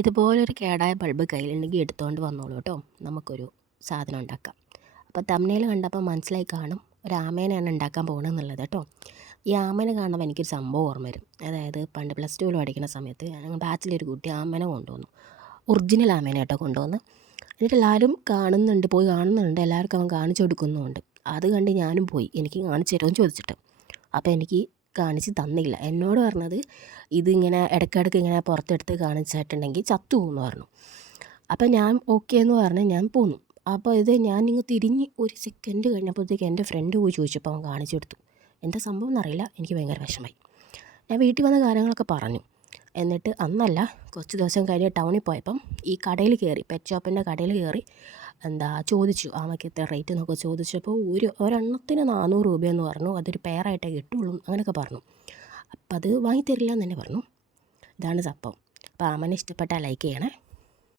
ഇതുപോലൊരു കേടായ ബൾബ് കയ്യിലുണ്ടെങ്കിൽ എടുത്തുകൊണ്ട് വന്നോളൂ കേട്ടോ. നമുക്കൊരു സാധനം ഉണ്ടാക്കാം. അപ്പോൾ തംബ്നെയിൽ കണ്ടപ്പോൾ മനസ്സിലായി കാണും ഒരു ആമേനെയാണ് ഉണ്ടാക്കാൻ പോകണമെന്നുള്ളത് കേട്ടോ. ഈ ആമേനെ കാണുമ്പോൾ എനിക്കൊരു സംഭവം ഓർമ്മ വരും. അതായത് പണ്ട് പ്ലസ് ടുവിൽ പഠിക്കുന്ന സമയത്ത് ഞങ്ങൾ ബാച്ചിലൊരു കുട്ടി ആമേനെ കൊണ്ടുവന്നു. ഒറിജിനൽ ആമേനെ കേട്ടോ കൊണ്ടുവന്ന്. എന്നിട്ട് എല്ലാവരും പോയി കാണുന്നുണ്ട്, എല്ലാവർക്കും അവൻ കാണിച്ചു കൊടുക്കുന്നുമുണ്ട്. അത് കണ്ട് ഞാനും പോയി, എനിക്ക് കാണിച്ചു തരുമെന്ന് ചോദിച്ചിട്ട്. അപ്പോൾ എനിക്ക് കാണിച്ച് തന്നില്ല. എന്നോട് പറഞ്ഞത് ഇതിങ്ങനെ ഇടയ്ക്കിടയ്ക്ക് ഇങ്ങനെ പുറത്തെടുത്ത് കാണിച്ചിട്ടുണ്ടെങ്കിൽ ചത്തു പോകുമെന്ന് പറഞ്ഞു. അപ്പം ഞാൻ ഓക്കെ എന്ന് പറഞ്ഞ് ഞാൻ പോന്നു. അപ്പോൾ ഞാനിങ്ങ് തിരിഞ്ഞ് ഒരു സെക്കൻഡ് കഴിഞ്ഞപ്പോഴത്തേക്ക് എൻ്റെ ഫ്രണ്ട് പോയി ചോദിച്ചപ്പോൾ അവൻ കാണിച്ചു കൊടുത്തു. എന്താ സംഭവം എന്നറിയില്ല, എനിക്ക് ഭയങ്കര വിഷമമായി. ഞാൻ വീട്ടിൽ വന്ന കാര്യങ്ങളൊക്കെ പറഞ്ഞു. എന്നിട്ട് അന്നല്ല, കുറച്ച് ദിവസം കഴിഞ്ഞ് ടൗണിൽ പോയപ്പം ഈ കടയിൽ കയറി, പെറ്റ് ഷോപ്പിൻ്റെ കടയിൽ കയറി ചോദിച്ചു ആമയ്ക്ക് എത്ര റേറ്റ് എന്നൊക്കെ ചോദിച്ചപ്പോൾ ഒരെണ്ണത്തിന് 400 രൂപയെന്ന് പറഞ്ഞു. അതൊരു പെയറായിട്ടേ കിട്ടുള്ളൂ അങ്ങനെയൊക്കെ പറഞ്ഞു. അപ്പം അത് വാങ്ങിത്തരില്ല എന്ന് തന്നെ പറഞ്ഞു. ഇതാണ് സംഭവം. അപ്പോൾ ആമനെ ഇഷ്ടപ്പെട്ടാൽ ലൈക്ക് ചെയ്യണേ.